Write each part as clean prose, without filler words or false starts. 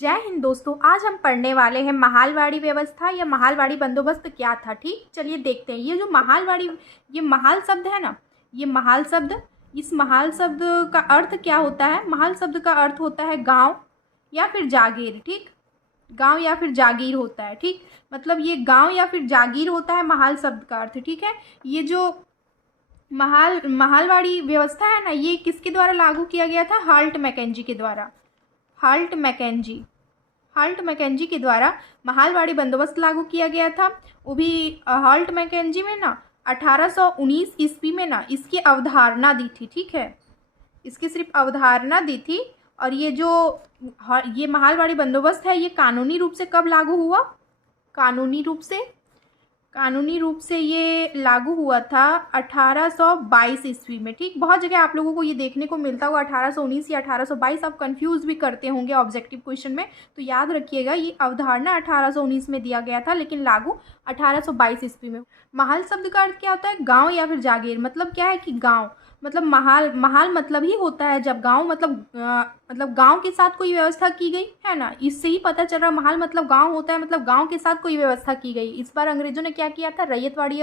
जय हिंद दोस्तों। आज हम पढ़ने वाले हैं महालवाड़ी व्यवस्था या महालवाड़ी बंदोबस्त क्या था। ठीक, चलिए देखते हैं। ये जो महालवाड़ी, ये महाल शब्द है ना, ये महाल शब्द, इस महाल शब्द का अर्थ क्या होता है? महाल शब्द का अर्थ होता है गांव या फिर जागीर। ठीक, गांव या फिर जागीर होता है। ठीक, मतलब ये गांव या फिर जागीर होता है महाल शब्द का अर्थ। ठीक है, ये जो महालवाड़ी व्यवस्था है ना, ये किसके द्वारा लागू किया गया था? हाल्ट मैकेंजी के द्वारा। हाल्ट मैकेंजी के द्वारा महालवाड़ी बंदोबस्त लागू किया गया था। वो भी हाल्ट मैकेंजी में ना 1819 ईस्वी में ना इसकी अवधारणा दी थी। ठीक है, इसकी सिर्फ अवधारणा दी थी। और ये महालवाड़ी बंदोबस्त है, ये कानूनी रूप से कब लागू हुआ? कानूनी रूप से ये लागू हुआ था 1822 ईस्वी में। ठीक, बहुत जगह आप लोगों को ये देखने को मिलता होगा 1819 या 1822। आप कंफ्यूज भी करते होंगे ऑब्जेक्टिव क्वेश्चन में, तो याद रखिएगा ये अवधारणा 1819 में दिया गया था, लेकिन लागू 1822 ईस्वी में। महाल शब्द का अर्थ क्या होता है? गांव या फिर जागीर। मतलब क्या है कि गांव मतलब महाल मतलब ही होता है जब गांव मतलब गांव के साथ कोई व्यवस्था की गई है ना, इससे ही पता चल रहा महाल मतलब गांव होता है, मतलब गांव के साथ कोई व्यवस्था की गई। इस बार अंग्रेजों ने क्या किया था? रैयतवाड़ी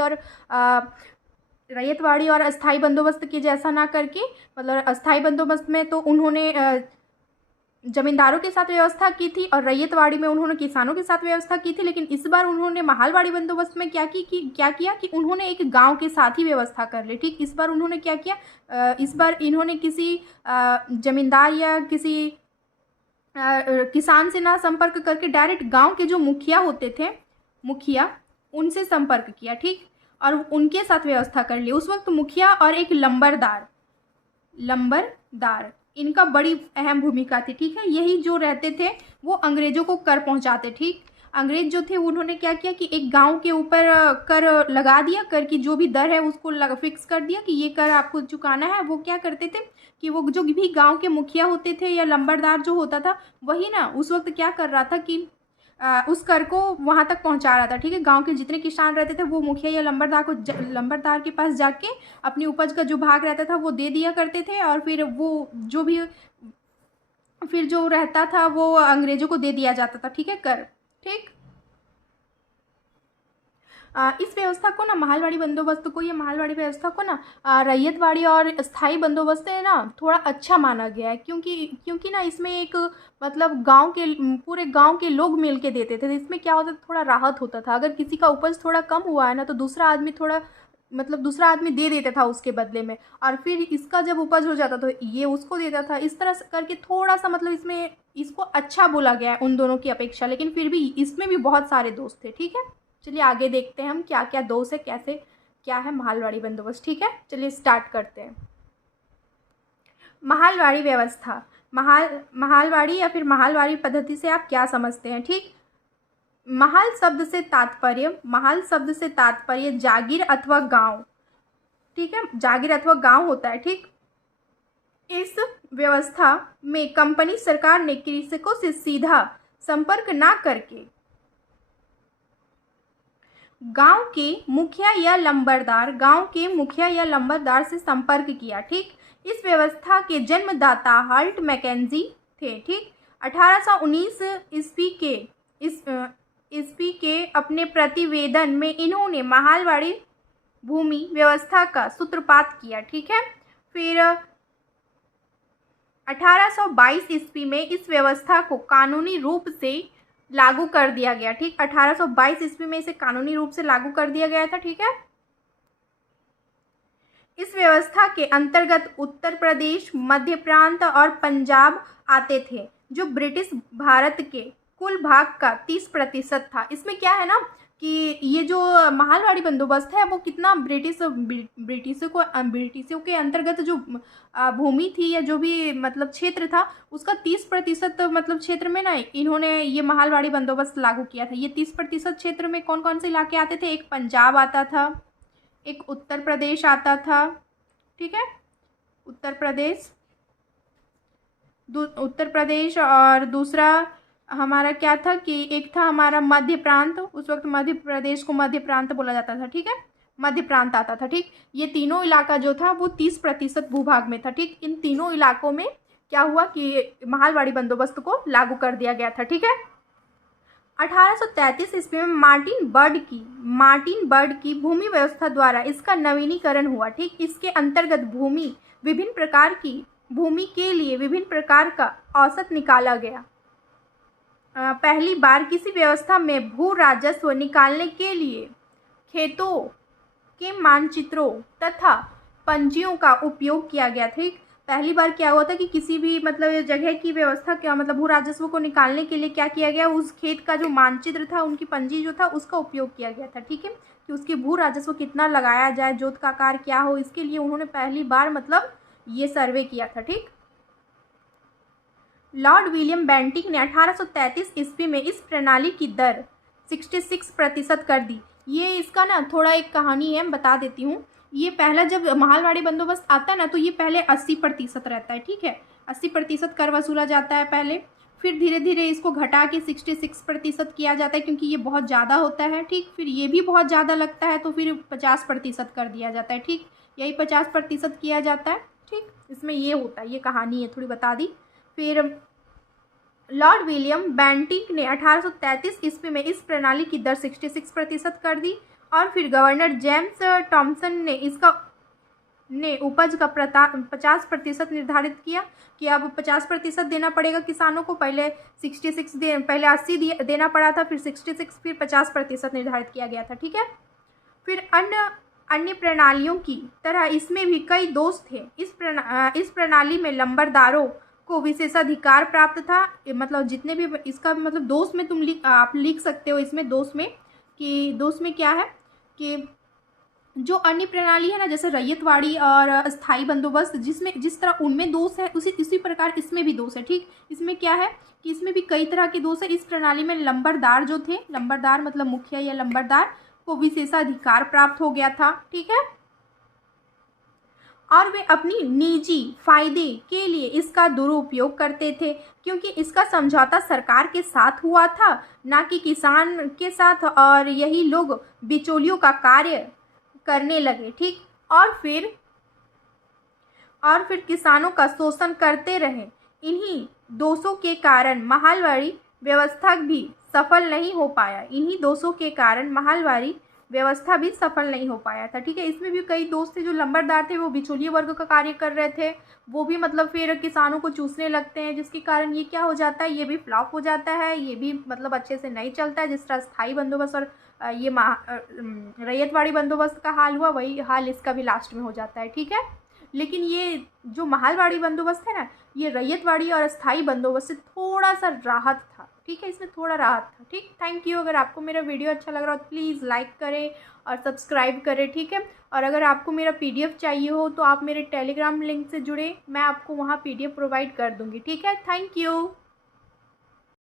और अस्थाई बंदोबस्त के जैसा ना करके, मतलब अस्थाई बंदोबस्त में तो उन्होंने जमींदारों के साथ व्यवस्था की थी और रैयतवाड़ी में उन्होंने किसानों के साथ व्यवस्था की थी। लेकिन इस बार उन्होंने महालवाड़ी बंदोबस्त में क्या किया कि उन्होंने एक गांव के साथ ही व्यवस्था कर ली। ठीक, इस बार उन्होंने क्या किया? इस बार इन्होंने किसी जमींदार या किसी किसान से ना संपर्क करके डायरेक्ट गांव के जो मुखिया होते थे, उनसे संपर्क किया। ठीक, और उनके साथ व्यवस्था कर ली। उस वक्त मुखिया और एक लंबरदार इनका बड़ी अहम भूमिका थी। ठीक है, यही जो रहते थे वो अंग्रेजों को कर पहुंचाते। ठीक, अंग्रेज जो थे उन्होंने क्या किया कि एक गांव के ऊपर कर लगा दिया। कर की जो भी दर है उसको फिक्स कर दिया कि ये कर आपको चुकाना है। वो क्या करते थे कि वो जो भी गांव के मुखिया होते थे या लंबरदार जो होता था, वही ना उस वक्त क्या कर रहा था कि उस कर को वहाँ तक पहुँचा रहा था। ठीक है, गांव के जितने किसान रहते थे वो मुखिया या लंबरदार के पास जाके अपनी उपज का जो भाग रहता था वो दे दिया करते थे, और फिर जो रहता था वो अंग्रेजों को दे दिया जाता था। ठीक है, कर। ठीक, इस व्यवस्था को ना महालवाड़ी बंदोबस्त को, ये महालवाड़ी व्यवस्था को ना रैयतवाड़ी और स्थायी बंदोबस्त है ना थोड़ा अच्छा माना गया है, क्योंकि ना इसमें एक मतलब पूरे गांव के लोग मिल के देते थे। इसमें क्या होता था? थोड़ा राहत होता था। अगर किसी का उपज थोड़ा कम हुआ है ना, तो दूसरा आदमी दे देता था उसके बदले में, और फिर इसका जब उपज हो जाता तो ये उसको देता था। इस तरह से करके थोड़ा सा मतलब इसमें इसको अच्छा बोला गया है उन दोनों की अपेक्षा, लेकिन फिर भी इसमें भी बहुत सारे दोष थे। ठीक है, चलिए आगे देखते हैं हम क्या क्या दोष है, कैसे क्या है महालवाड़ी बंदोबस्त। ठीक है, चलिए स्टार्ट करते हैं। महालवाड़ी व्यवस्था, महालवाड़ी या फिर महालवाड़ी पद्धति से आप क्या समझते हैं? ठीक, महाल शब्द से तात्पर्य जागीर अथवा गांव। ठीक है, जागीर अथवा गांव होता है। ठीक, इस व्यवस्था में कंपनी सरकार ने कृषकों से सीधा संपर्क ना करके गांव के मुखिया या लंबरदार से संपर्क किया। ठीक, इस व्यवस्था के जन्मदाता हाल्ट मैकेंजी थे। ठीक, 1819 ईस्वी के अपने प्रतिवेदन में इन्होंने महालवाड़ी भूमि व्यवस्था का सूत्रपात किया। ठीक है, फिर 1822 ईस्वी में इस व्यवस्था को कानूनी रूप से लागू कर दिया गया। ठीक, 1822 ईस्वी में इसे कानूनी रूप से लागू कर दिया गया था। ठीक है, इस व्यवस्था के अंतर्गत उत्तर प्रदेश, मध्य प्रांत और पंजाब आते थे, जो ब्रिटिश भारत के कुल भाग का 30% था। इसमें क्या है ना कि ये जो महालवाड़ी बंदोबस्त है वो कितना ब्रिटिशों के अंतर्गत जो भूमि थी या जो भी मतलब क्षेत्र था उसका 30% मतलब क्षेत्र में ना इन्होंने ये महालवाड़ी बंदोबस्त लागू किया था। ये 30% क्षेत्र में कौन कौन से इलाके आते थे? एक पंजाब आता था, एक उत्तर प्रदेश आता था। ठीक है, उत्तर प्रदेश और दूसरा हमारा क्या था कि एक था हमारा मध्य प्रांत। उस वक्त मध्य प्रदेश को मध्य प्रांत बोला जाता था। ठीक है, मध्य प्रांत आता था। ठीक, ये तीनों इलाका जो था वो 30% भूभाग में था। ठीक, इन तीनों इलाकों में क्या हुआ कि महालवाड़ी बंदोबस्त को लागू कर दिया गया था। ठीक है। 1833 ईस्वी में मार्टिन बर्ड की भूमि व्यवस्था द्वारा इसका नवीनीकरण हुआ। ठीक। इसके अंतर्गत विभिन्न प्रकार की भूमि के लिए विभिन्न प्रकार का औसत निकाला गया। पहली बार किसी व्यवस्था में भू राजस्व निकालने के लिए खेतों के मानचित्रों तथा पंजियों का उपयोग किया गया। ठीक। पहली बार क्या हुआ था कि किसी भी मतलब जगह की व्यवस्था क्या मतलब भू राजस्व को निकालने के लिए क्या किया गया, उस खेत का जो मानचित्र था, उनकी पंजी जो था, उसका उपयोग किया गया था। ठीक है। कि उसके भू राजस्व कितना लगाया जाए, जोत का आकार क्या हो, इसके लिए उन्होंने पहली बार मतलब ये सर्वे किया था। ठीक। लॉर्ड विलियम बेंटिक ने 1833 ईस्वी में इस प्रणाली की दर 66% कर दी। ये इसका ना थोड़ा एक कहानी है, बता देती हूँ। ये पहला जब महालवाड़ी बंदोबस्त आता है ना, तो ये पहले 80% रहता है। ठीक है। 80% कर वसूला जाता है पहले, फिर धीरे धीरे इसको घटा के 66% किया जाता है, क्योंकि ये बहुत ज़्यादा होता है। ठीक। फिर ये भी बहुत ज़्यादा लगता है, तो फिर 50% कर दिया जाता है। ठीक। यही 50% किया जाता है। ठीक। इसमें ये होता है, ये कहानी है, थोड़ी बता दी। फिर लॉर्ड विलियम बेंटिक ने 1833 ईस्वी में इस प्रणाली की दर 66% कर दी, और फिर गवर्नर जेम्स टॉमसन ने उपज का 50% निर्धारित किया कि अब 50% देना पड़ेगा किसानों को। पहले 80 देना पड़ा था, फिर 66, फिर 50% निर्धारित किया गया था। ठीक है। फिर अन्य प्रणालियों की तरह इसमें भी कई दोष थे। इस प्रणाली में लंबरदारों को विशेषाधिकार प्राप्त था। मतलब जितने भी इसका मतलब दोष में आप लिख सकते हो इसमें दोष में, कि दोष में क्या है कि जो अन्य प्रणाली है ना, जैसे रैयतवाड़ी और स्थायी बंदोबस्त, जिस तरह उनमें दोष है, उसी प्रकार इसमें भी दोष है। ठीक। इसमें क्या है कि इसमें भी कई तरह के दोष है। इस प्रणाली में लंबरदार जो थे, लंबरदार मतलब मुखिया या लंबरदार को विशेषाधिकार प्राप्त हो गया था। ठीक है। और वे अपनी निजी फायदे के लिए इसका दुरुपयोग करते थे, क्योंकि इसका समझौता सरकार के साथ हुआ था, ना कि किसान के साथ, और यही लोग बिचौलियों का कार्य करने लगे। ठीक। और फिर किसानों का शोषण करते रहे। इन्हीं दोषों के कारण महालवाड़ी व्यवस्था भी सफल नहीं हो पाया था। ठीक है। इसमें भी कई दोस्त थे, जो लंबरदार थे वो बिचौलिए वर्ग का कार्य कर रहे थे, वो भी मतलब फिर किसानों को चूसने लगते हैं, जिसके कारण ये क्या हो जाता है, ये भी फ्लॉप हो जाता है, ये भी मतलब अच्छे से नहीं चलता है। जिस तरह स्थायी बंदोबस्त और ये रैयतवाड़ी बंदोबस्त का हाल हुआ, वही हाल इसका भी लास्ट में हो जाता है। ठीक है। लेकिन ये जो महालवाड़ी बंदोबस्त है ना, ये रैयतवाड़ी और स्थायी बंदोबस्त से थोड़ा सा राहत था। ठीक है। इसमें थोड़ा राहत था। ठीक। Thank you. अगर आपको मेरा वीडियो अच्छा लग रहा हो तो प्लीज़ लाइक करें और सब्सक्राइब करें। ठीक है। और अगर आपको मेरा PDF चाहिए हो तो आप मेरे टेलीग्राम लिंक से जुड़े, मैं आपको वहाँ PDF प्रोवाइड कर दूँगी। ठीक है। Thank you.